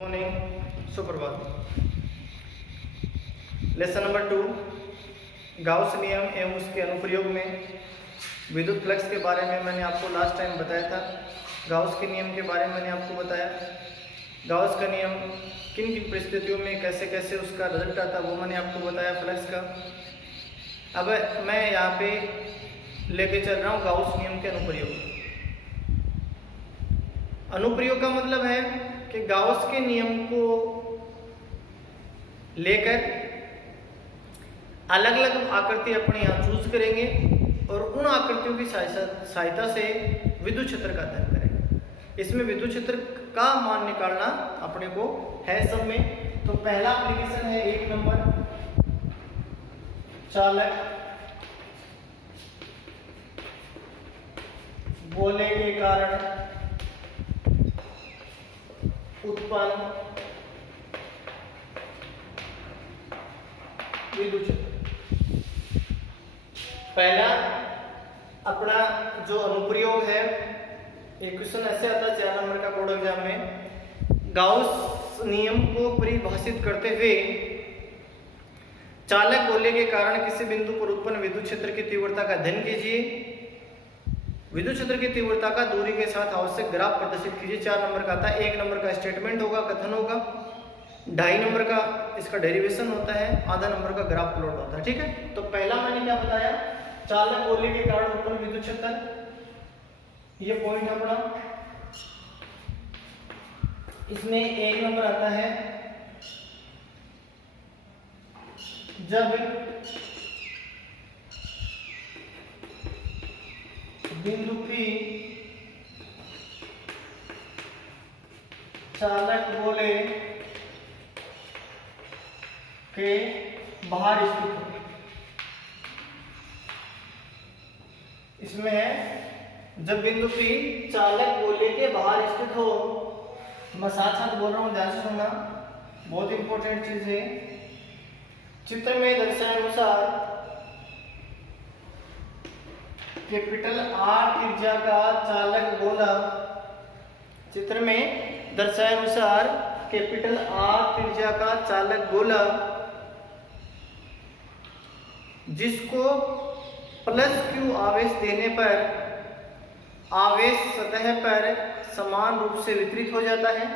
Morning, सुप्रभात। Lesson number 2, Gauss नियम एवं उसके अनुप्रयोग में विद्युत फ्लक्स के बारे में मैंने आपको लास्ट टाइम बताया था। गाउस के नियम के बारे में मैंने आपको बताया। गाउस का नियम किन किन परिस्थितियों में कैसे कैसे उसका रिजल्ट आता वो मैंने आपको बताया फ्लक्स का। अब मैं यहाँ पे लेके चल रहा हूँ गाउस नियम के अनुप्रयोग। अनुप्रयोग का मतलब है कि गाउस के नियम को लेकर अलग अलग आकृति अपने यहाँ चूज करेंगे और उन आकृतियों की सहायता से विद्युत क्षेत्र का अध्ययन करेंगे। इसमें विद्युत क्षेत्र का मान निकालना अपने को है सब में। तो पहला एप्लीकेशन है 1 नंबर, चालक गोले के कारण उत्पन्न विद्युत क्षेत्र। पहला अपना जो अनुप्रयोग है, एक क्वेश्चन ऐसे आता है 4 नंबर का बोर्ड एग्जाम में। गाउस नियम को परिभाषित करते हुए चालक गोले के कारण किसी बिंदु पर उत्पन्न विद्युत क्षेत्र की तीव्रता का अध्ययन कीजिए। विद्युत क्षेत्र की तीव्रता का दूरी के साथ आवश्यक ग्राफ प्रदर्शित कीजिए। 4 नंबर का आता है। 1 नंबर का स्टेटमेंट होगा, कथन होगा। 2.5 नंबर का इसका डेरिवेशन होता है। आधा नंबर का ग्राफ प्लॉट होता है। ठीक है, तो पहला मैंने क्या बताया, चालक गोले के कारण उत्पन्न विद्युत क्षेत्र, ये पॉइंट अपना। इसमें 1 नंबर आता है, जब बिंदु P चालक गोले के बाहर स्थित हो। इसमें है जब बिंदु P चालक गोले के बाहर स्थित हो। मैं साथ साथ बोल रहा हूं, ध्यान से सुनना, बहुत इंपॉर्टेंट चीज है। चित्र में दर्शाए अनुसार कैपिटल R त्रिज्या का चालक गोला, चित्र में दर्शाए अनुसार कैपिटल R त्रिज्या का चालक गोला जिसको +Q आवेश देने पर आवेश सतह पर समान रूप से वितरित हो जाता है।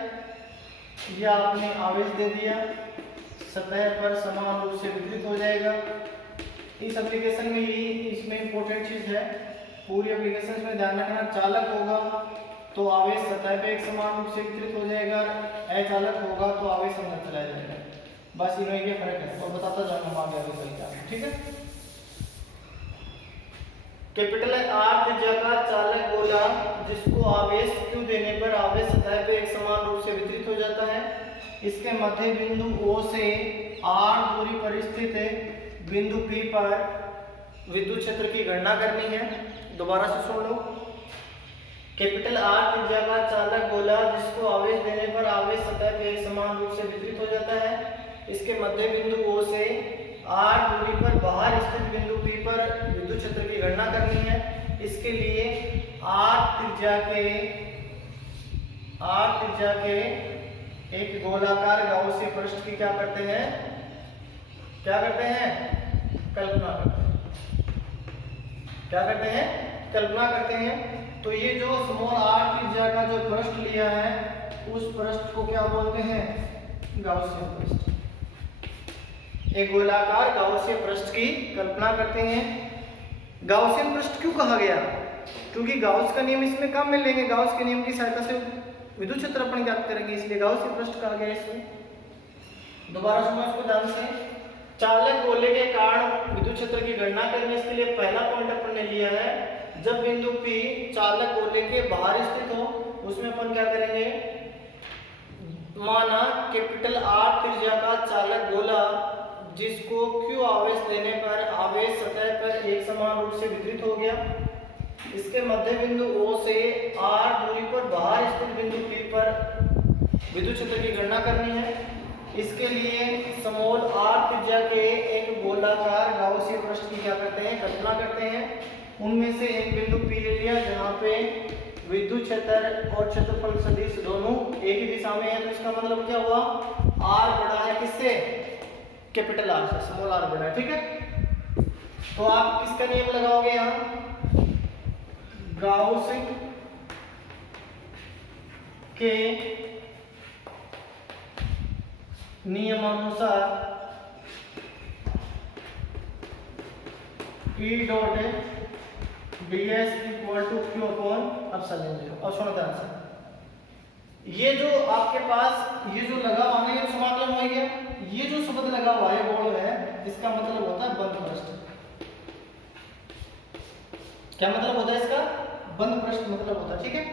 यह आपने आवेश दे दिया, सतह पर समान रूप से वितरित हो जाएगा। इस एप्लीकेशन में यही इसमें इंपॉर्टेंट चीज है, पूरी एप्लीकेशन में ध्यान रखना। चालक होगा तो आवेश सतह पे एक समान रूप से वितरित हो जाएगा, अचालक होगा तो आवेश अंदर चला जाएगा। बस इन्हीं के फर्क है और बताता जाऊंगा आगे आगे चलकर। ठीक है, कैपिटल R त्रिज्या का चालक गोला जिसको आवेश Q देने पर आवेश सतह पे एक समान रूप से वितरित हो जाता है। इसके मध्य बिंदु O से R दूरी पर स्थित है बिंदु P पर विद्युत क्षेत्र की गणना करनी है। दोबारा से सुन लो, कैपिटल R त्रिज्या का चालक गोला जिसको आवेश देने पर आवेश सतह पे एक समान रूप से वितरित हो जाता है। इसके मध्य बिंदु O से R दूरी पर बाहर स्थित बिंदु P पर विद्युत क्षेत्र की गणना करनी है। इसके लिए R त्रिज्या के एक गोलाकार गाउसीय पृष्ठ की क्या करते हैं, कल्पना करते हैं। तो ये जो स्मॉल r त्रिज्या का जो पृष्ठ लिया है उस पृष्ठ को क्या बोलते हैं, गाउसीय पृष्ठ। एक गोलाकार गाउसीय पृष्ठ की कल्पना करते हैं। गाउसीय पृष्ठ क्यों कहा गया, क्योंकि गाउस का नियम इसमें कम मिलेंगे। गाउस के नियम की सहायता से विद्युत क्षेत्र अपन ज्ञात करेंगे, इसलिए गाउसीय पृष्ठ कहा गया इसमें। दोबारा सुनो इसको ध्यान से। चालक गोले के कारण विद्युत क्षेत्र की गणना करने के लिए पहला पॉइंट अपन ने लिया है, जब बिंदु P चालक गोले के बाहर स्थित हो। उसमें अपन क्या करेंगे, माना कैपिटल R त्रिज्या का चालक गोला जिसको Q आवेश देने पर आवेश सतह पर एक समान रूप से वितरित हो गया। इसके मध्य बिंदु O से R दूरी पर बाहर स्थित बिंदु P पर विद्युत क्षेत्र की गणना करनी है। इसके लिए स्मॉल r त्रिज्या के एक गोलाकार गाउसीय पृष्ठ की क्या करते हैं, कल्पना करते हैं। उनमें से एक बिंदु P ले लिया जहां पे विद्युत क्षेत्र और क्षेत्रफल सदिश दोनों एक ही दिशा में है, तो इसका मतलब क्या हुआ, आर बड़ा है किससे, कैपिटल आर से, स्मॉल आर बड़ा है, ठीक है। तो आप किसका नियम लगाओगे यहाँ, गाउस के नियमानुसार E dot ds equal to q upon epsilon 0। और सुनो ध्यान से, ये जो आपके पास ये जो लगा हुआ है, ये समाकलन हो गया, ये जो शब्द लगा हुआ है गोल है, इसका मतलब होता है बंद पृष्ठ। क्या मतलब होता है इसका, बंद पृष्ठ मतलब होता है, ठीक है।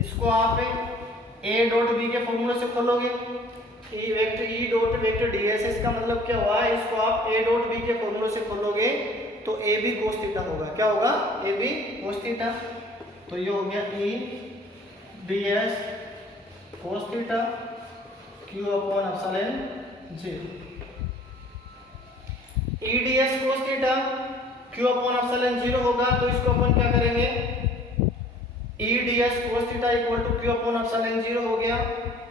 इसको आप a डॉट b के फॉर्मूले से खोलोगे, E डॉट वेक्टर ds, इसका मतलब क्या हुआ है, इसको आप a डॉट b के फॉर्मूले से खोलोगे तो ए बी कोस थीटा होगा, क्या होगा, ए बी कोस थीटा। तो ये हो गया E ds cos theta q upon epsilon 0। E ds cos theta q upon epsilon 0 होगा, तो इसको अपन क्या करेंगे, E ds cos theta equal to q upon epsilon 0 हो गया,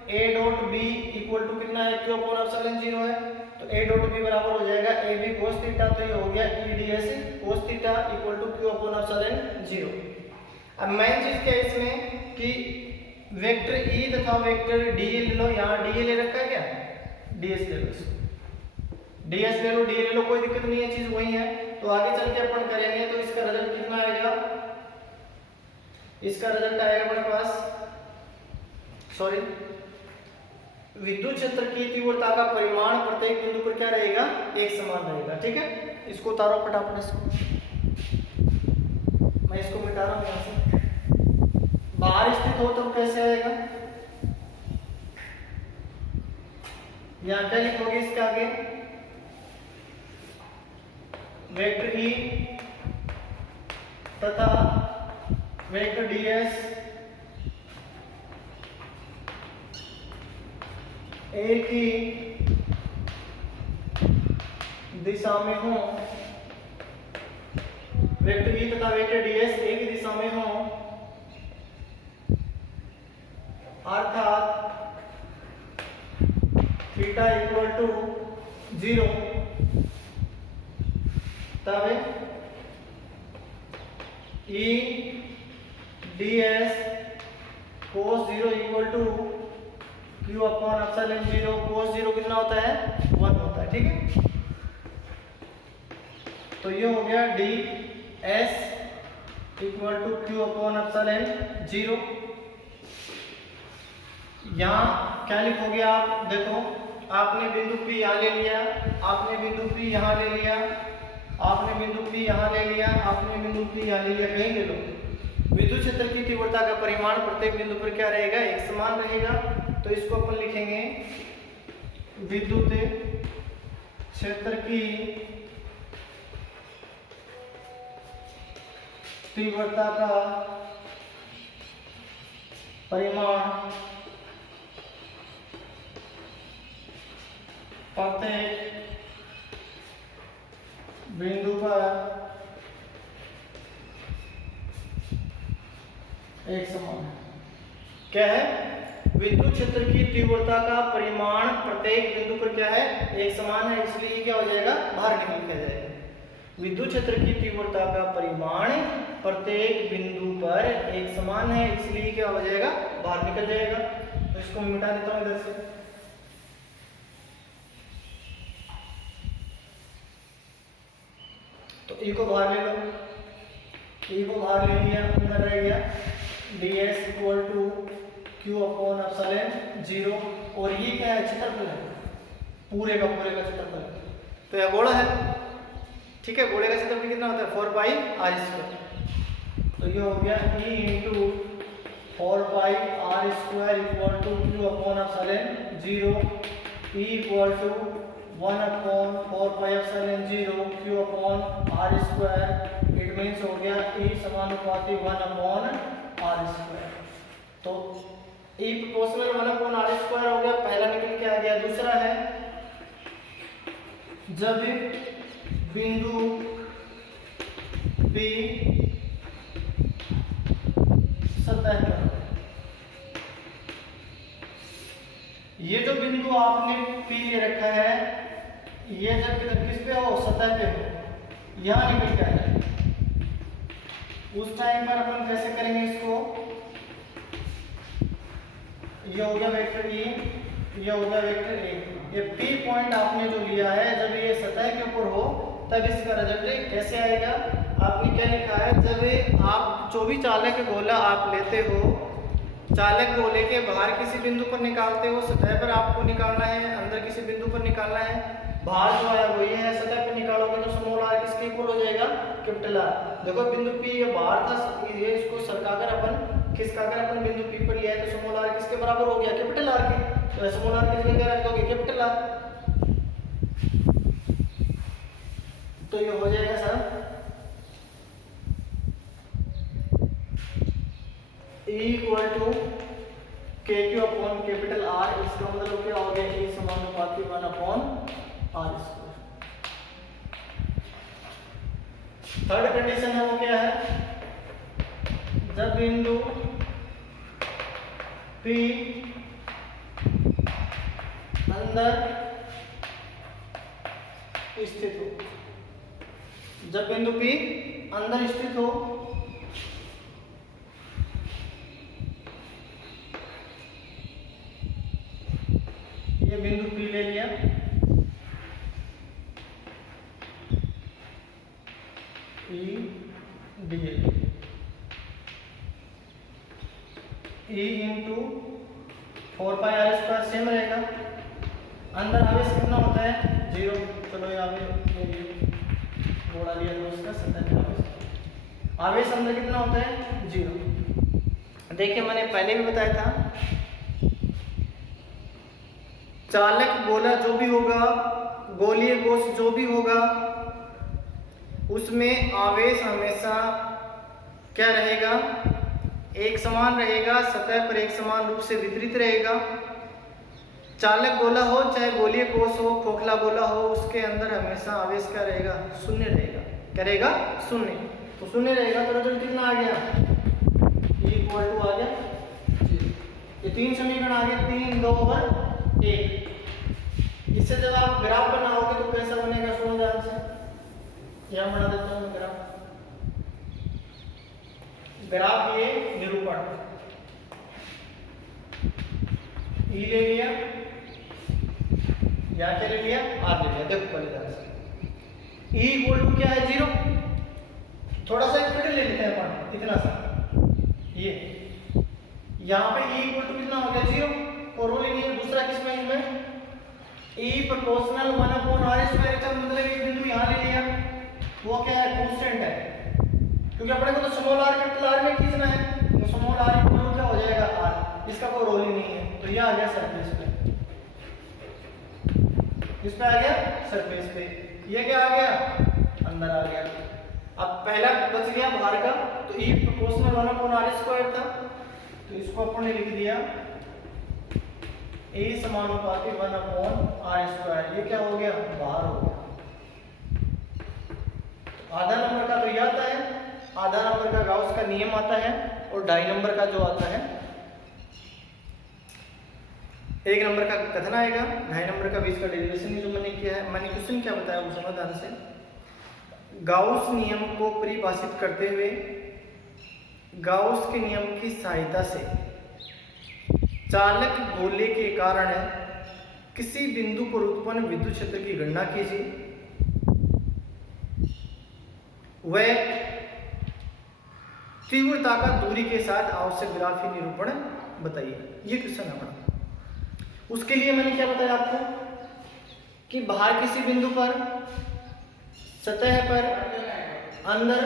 a dot b equal to कितना है, q अपॉन एप्सिलॉन 0 है, तो a डॉट b बराबर हो जाएगा a b cos थीटा, तो ये हो गया E ds cos theta equal to q upon epsilon 0। अब मेन चीज क्या है इसमें कि वेक्टर E तथा वेक्टर d ले लो, यहाँ d ले रखा है क्या, ds ले लो, ds ले लो, d ले लो, कोई दिक्कत नहीं है, चीज वही है। तो आगे चल के अपन करेंगे, तो इसका रिजल्ट कितना आएगा, इसका रिजल्ट आएगा अपने पास, सॉरी, विद्युत क्षेत्र की तीव्रता का परिमाण प्रत्येक बिंदु पर क्या रहेगा, एक समान रहेगा, ठीक है। इसको उतारो फटाफट, इसको मैं इसको मिटा रहा हूं यहां से, बाहर स्थित हो तो कैसे आएगा, यहां क्या लिखोगे इसके आगे, वेक्टर E तथा वेक्टर ds एक ही दिशा में हो, वेक्टर E तथा वेक्टर ds एक ही दिशा में हो, अर्थात थीटा इक्वल टू 0, तब E ds cos 0 equal to q upon epsilon 0, cos 0 कितना होता है, 1 होता है, ठीक है। तो ये हो गया ds equal to q upon epsilon 0। यहाँ क्या लिखोगे आप, देखो आपने बिंदु P यहाँ ले लिया, आपने बिंदु P यहाँ ले लिया, आपने बिंदु P यहाँ ले लिया, आपने बिंदु P यहाँ ले लिया, कहीं ले लो। विद्युत क्षेत्र की तीव्रता का परिमाण प्रत्येक बिंदु पर क्या रहेगा, एक समान रहेगा। तो इसको अपन लिखेंगे विद्युत क्षेत्र की तीव्रता का परिमाण प्रत्येक बिंदु पर एक समान है। क्या है, विद्युत क्षेत्र की तीव्रता का परिमाण प्रत्येक बिंदु पर क्या है, एक समान है, इसलिए क्या हो जाएगा, बाहर निकल के जाएगा। विद्युत क्षेत्र की तीव्रता का परिमाण प्रत्येक बिंदु पर एक समान है, इसलिए क्या हो जाएगा, बाहर निकल जाएगा। तो इसको मिटा देता हूं इधर से। तो ई को बाहर ले लो, ई को बाहर ले लिया, अंदर रह गया ds equal to q upon epsilon 0। और ये क्या है, क्षेत्रफल है, पूरे का क्षेत्रफल। तो यह गोला है, ठीक है, गोले का क्षेत्रफल कितना होता है, 4 पाई r स्क्वायर। तो ये हो गया e into 4 pi r square equal to q upon epsilon 0, e equal to 1 upon 4 pi epsilon 0 q upon r square. It means हो गया e समानुपाती 1 अपॉन r स्क्वायर। तो e proportional 1 upon r square हो गया, पहला निकल के आ गया। दूसरा है, जब बिंदु P सतह पर। ये जो बिंदु आपने P ले रखा है, ये जब किस पे हो, सतह पे हो, यहां निकल के आएगा। उस टाइम पर अपन कैसे करेंगे इसको, ये हो गया वेक्टर E, ये हो गया वेक्टर A। ये P पॉइंट आपने जो लिया है, जब ये सतह के ऊपर हो तब इसका रिजल्ट कैसे आएगा। आपने क्या लिखा है, जब आप जो भी चालक गोला आप लेते हो, चालक गोले के बाहर किसी बिंदु पर निकालते हो, सतह पर आपको निकालना है, अंदर किसी बिंदु पर निकालना है। बाहर जो आया वो ये है, सतह पर निकालोगे तो स्मॉल r किसके इक्वल हो जाएगा, कैपिटल R। देखो बिंदु P ये बाहर था, ये इसको सरकाकर अपन खिसकाकर अपन बिंदु P पर लिया है, तो स्मॉल r किसके बराबर हो गया, कैपिटल R के। तो स्मॉल r की जगह रख दोगे कैपिटल R, तो ये हो जाएगा sir E equal to KQ upon capital R। इसका मतलब क्या हो गया, E समानुपाती 1/r²। थर्ड कंडीशन है वो क्या है, जब बिंदु P अंदर स्थित हो, जब बिंदु P अंदर स्थित हो, ये बिंदु P ले लिया, E dl, E into 4πr² same रहेगा। अंदर आवेश कितना होता है, 0। चलो यहाँ पे बोला लिया तो उसका सतह आवेश अंदर कितना होता है, 0। देखिए मैंने पहले भी बताया था, चालक गोला जो भी होगा, गोलीय कोश जो भी होगा, उसमें आवेश हमेशा क्या रहेगा, एक समान रहेगा, सतह पर एक समान रूप से वितरित रहेगा। चालक गोला हो चाहे गोलीय कोश हो, खोखला गोला हो, उसके अंदर हमेशा आवेश क्या रहेगा, शून्य रहेगा। क्या रहेगा, शून्य। तो शून्य रहेगा तो रिजल्ट कितना आ गया, E इक्वल टू आ गया 0। ये तीन समीकरण आ गए, 3, 2 और 1। इससे जब आप ग्राफ बनाओगे तो कैसा बनेगा, सुनो ध्यान से। यहां बना देता हूं मैं ग्राफ, ये निरूपण E ले लिया, या क्या ले लिया, R ले लिया। देखो पहले ध्यान से, E इक्वल टू क्या है, 0। थोड़ा सा एक फिगर ले लेते हैं अपन, इतना सा, ये यहाँ पे E इक्वल टू कितना हो गया, 0। और वो लेनी है दूसरा किसमें, इसमें E प्रोपोर्शनल 1/r²। का मतलब एक बिंदु यहाँ ले लिया, वो क्या है, कांस्टेंट है, क्योंकि अपने को तो स्मॉल r कैपिटल R में खींचना है, तो स्मॉल r इक्वल टू क्या हो जाएगा, R। इसका कोई रोल ही नहीं है, तो ये आ गया सरफेस पे, इस पे आ गया सरफेस पे। ये क्या आ गया, अंदर आ गया। अब पहला बच गया बाहर का, तो E प्रोपोर्शनल 1/r² था, तो इसको अपन ने लिख दिया E समानुपाती 1/r²। ये क्या हो गया, बाहर हो गया। आधा नंबर का तो ये आता है, आधा नंबर का गाउस का नियम आता है, और 2.5 नंबर का जो आता है, 1 नंबर का कथन आएगा, 2.5 नंबर का बीच का डेरिवेशन जो मैंने किया है। मैंने क्वेश्चन क्या बताया वो समझ ध्यान से। गाउस नियम को परिभाषित करते हुए गाउस के नियम की सहायता से चालक गोले के कारण किसी बिंदु पर उत्पन्न विद्युत क्षेत्र की गणना कीजिए। वह तीव्रता का दूरी के साथ आवश्यक ग्राफीय निरूपण बताइए। ये क्वेश्चन है हमारा। उसके लिए मैंने क्या बताया आपको कि बाहर किसी बिंदु पर, सतह पर, अंदर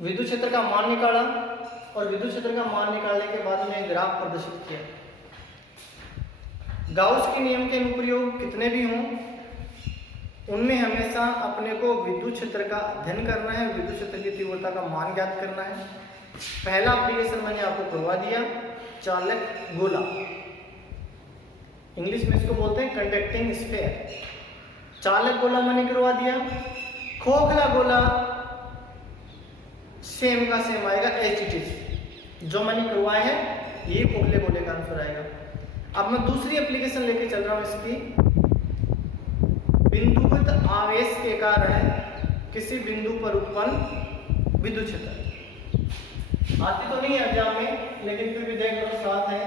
विद्युत क्षेत्र का मान निकाला, और विद्युत क्षेत्र का मान निकालने के बाद में ग्राफ प्रदर्शित किया। गाउस के नियम के अनुप्रयोग कितने भी हों, उनमें हमेशा अपने को विद्युत क्षेत्र का अध्ययन करना है, विद्युत क्षेत्र की तीव्रता का मान ज्ञात करना है। पहला एप्लीकेशन मैंने आपको करवा दिया, चालक गोला, इंग्लिश में इसको बोलते हैं कंडक्टिंग स्फीयर। चालक गोला मैंने करवा दिया। खोखला गोला सेम का सेम आएगा, एच इट इज। जो मैंने करवाए हैं ये खोखले गोले का आंसर आएगा। अब मैं दूसरी एप्लीकेशन लेके चल रहा हूं इसकी। बिंदुवत आवेश के कारण किसी बिंदु पर उत्पन्न विद्युत क्षेत्र। आती तो नहीं है एग्जाम में, लेकिन फिर भी देख लो, साथ है।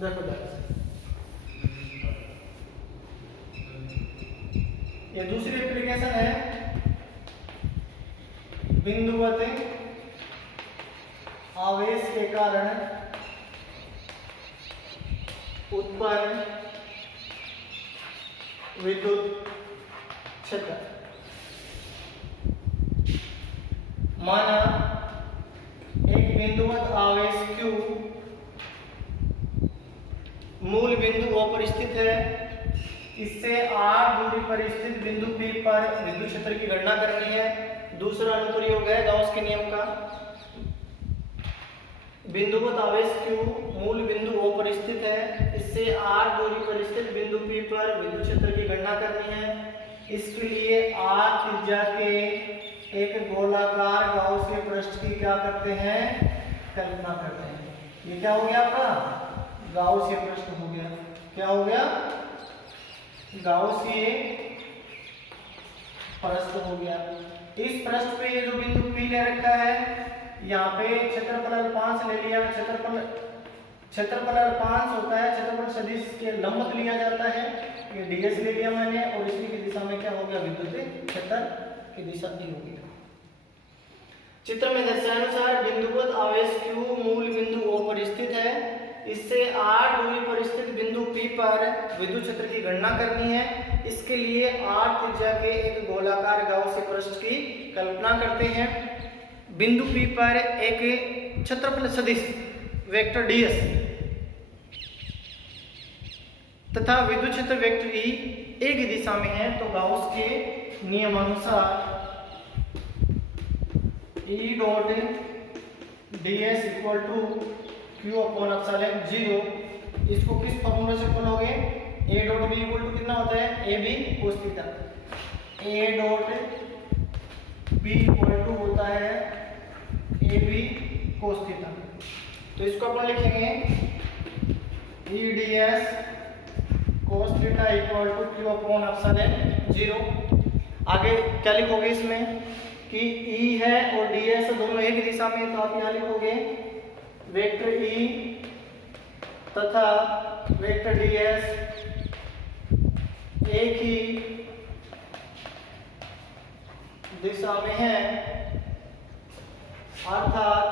देखो ये दूसरी एप्लीकेशन है। बिंदुवत आवेश के कारण उत्पन्न विद्युत क्षेत्र। माना एक बिंदुवत आवेश Q मूल बिंदु O पर स्थित है। इससे r दूरी पर स्थित बिंदु P पर विद्युत क्षेत्र की गणना करनी है। दूसरा अनुप्रयोग है गाउस के नियम का। बिंदुवत आवेश Q मूल बिंदु O पर स्थित है। इससे r दूरी पर स्थित बिंदु P पर विद्युत क्षेत्र की गणना करनी है। इसके लिए r त्रिज्या के एक गोलाकार गाउसीय पृष्ठ की क्या करते हैं, कल्पना करते हैं। ये क्या हो गया आपका, गाउसीय पृष्ठ हो गया। क्या हो गया, गाउसीय पृष्ठ हो गया। इस पृष्ठ पे ये जो बिंदु P ले रखा है, यहाँ पे क्षेत्रफल अल्पांश ले लिया। क्षेत्रफल अल्पांश होता है क्षेत्रफल सदिश के लंबवत लिया जाता है। ये ds ले लिया मैंने, और इसी की दिशा में क्या हो गया, विद्युत क्षेत्र की दिशा दी होगी। चित्र में दर्शानुसार बिंदुवत आवेश Q मूल बिंदु O पर स्थित है। इससे r दूरी पर स्थित बिंदु P पर विद्युत क्षेत्र की गणना करनी है। इसके लिए r त्रिज्या के एक गोलाकार गाउसीय पृष्ठ की कल्पना करते हैं। बिंदु P पर एक क्षेत्रफल सदिश वेक्टर ds तथा विद्युत क्षेत्र वेक्टर E एक ही दिशा में है। तो गाउस के नियमानुसार E dot ds equal to Q upon epsilon 0। इसको किस फॉर्मूला से खोलोगे, A dot B equal to कितना होता है, AB cos theta. A dot B equal to होता है AB cos थीटा। तो इसको अपन लिखेंगे E ds cos theta equal to Q upon epsilon 0। आगे क्या लिखोगे इसमें कि E है और ds दोनों एक दिशा में, तो आप यहाँ लिखोगे वेक्टर E तथा वेक्टर ds एक ही दिशा में है, अर्थात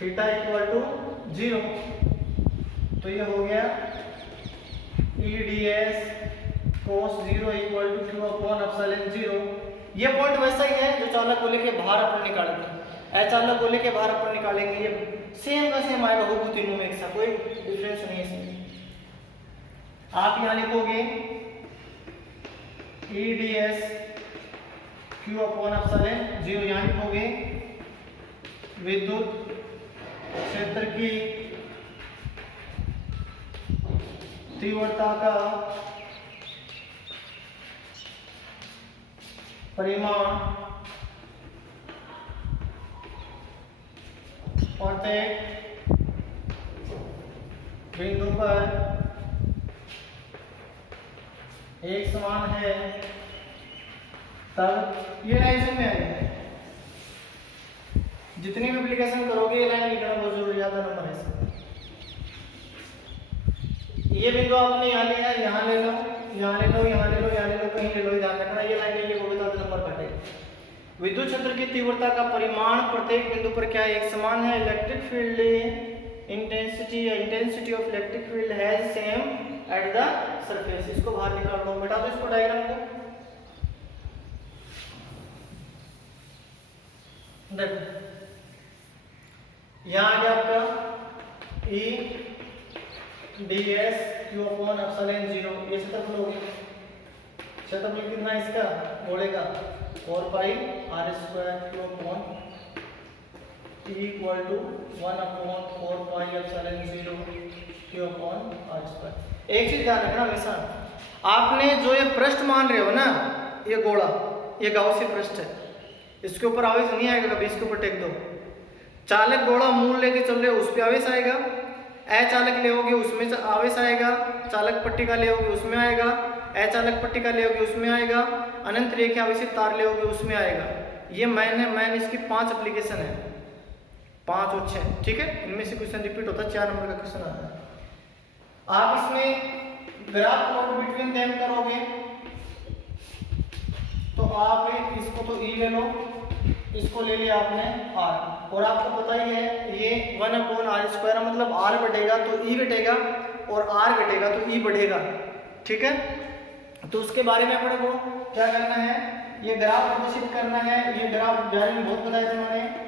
थीटा इक्वल टू 0। तो ये हो गया E ds cos 0 equal to Q upon epsilon 0। ये पॉइंट वैसा ही है जो चालक गोले के बाहर अपन निकालेंगे। अचालक गोले के बाहर अपन निकालेंगे, ये सेम का सेम आएगा, होगा तीनों में एक सा, कोई डिफरेंस नहीं है इसमें। आप यहाँ लिखोगे E ds Q upon epsilon 0। यहाँ लिखोगे विद्युत क्षेत्र की तीव्रता का परिमाण प्रत्येक बिंदु पर एक समान है, तब ये लाइन समझ में आएगी। जितनी भी एप्लीकेशन करोगे ये लाइन लिखना बहुत जरूरी, ज्यादा नंबर है। ये बिंदु आपने यहाँ लिया, यहाँ ले लो, यहाँ ले लो, यहाँ ले लो, यहाँ ले लो, कहीं ले लो, ध्यान रखना। ये लाइन नहीं लिखोगे तो नंबर कटेगा। विद्युत क्षेत्र की तीव्रता का परिमाण प्रत्येक बिंदु पर क्या एक समान है। Electric field intensity of electric field has same at the surface. इसको बाहर निकाल लो, बेटा दो इसको डायग्राम को। देखो यहाँ आ गया आपका E ds Q upon epsilon 0। ये क्षेत्रफल हो गया। क्षेत्रफल कितना है इसका, गोले का, 4 pi r square Q upon equal to 1/4πε0 Q/r²। एक चीज ध्यान रखना हमेशा, आपने जो ये पृष्ठ मान रहे हो ना, ये गोला, ये गाउसी पृष्ठ है, इसके ऊपर आवेश नहीं आएगा कभी, इसके ऊपर टेक दो। चालक गोला मूल लेके चल रहे हो उस पे आवेश आएगा, अचालक लेओगे उसमें आवेश आएगा, चालक पट्टी का लेओगे उसमें आएगा, अचालक पट्टी का लेओगे उसमें आएगा, अनंत रेखा आवेशित तार लेओगे उसमें आएगा। ये मैंने इसकी 5 एप्लीकेशन है, 5 और 6, ठीक है। इनमें से क्वेश्चन रिपीट होता है, 4 नंबर का क्वेश्चन आता है। आप इसमें ग्राफ प्लॉट बिटवीन देम करोगे तो आप इसको तो ई ले लो, इसको ले लिया आपने r, और आपको पता ही है ये 1/r² मतलब r बढ़ेगा तो e घटेगा और r घटेगा तो e बढ़ेगा, ठीक है। तो उसके बारे में अपने को क्या करना है, ये ग्राफ प्रदर्शित करना है। ये ग्राफ बारे में बहुत बताया था मैंने।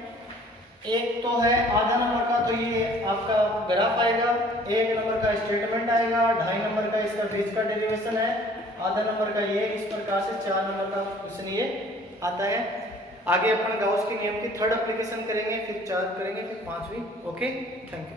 एक तो है आधा नंबर का, तो ये आपका ग्राफ आएगा, 1 नंबर का स्टेटमेंट आएगा, 2.5 नंबर का इसका बीच का डेरिवेशन है, आधा नंबर का ये, इस प्रकार से 4 नंबर का क्वेश्चन ये आता है। आगे अपन गाउस के नियम की 3rd एप्लीकेशन करेंगे, फिर 4 करेंगे, फिर 5वीं। Okay, thank you.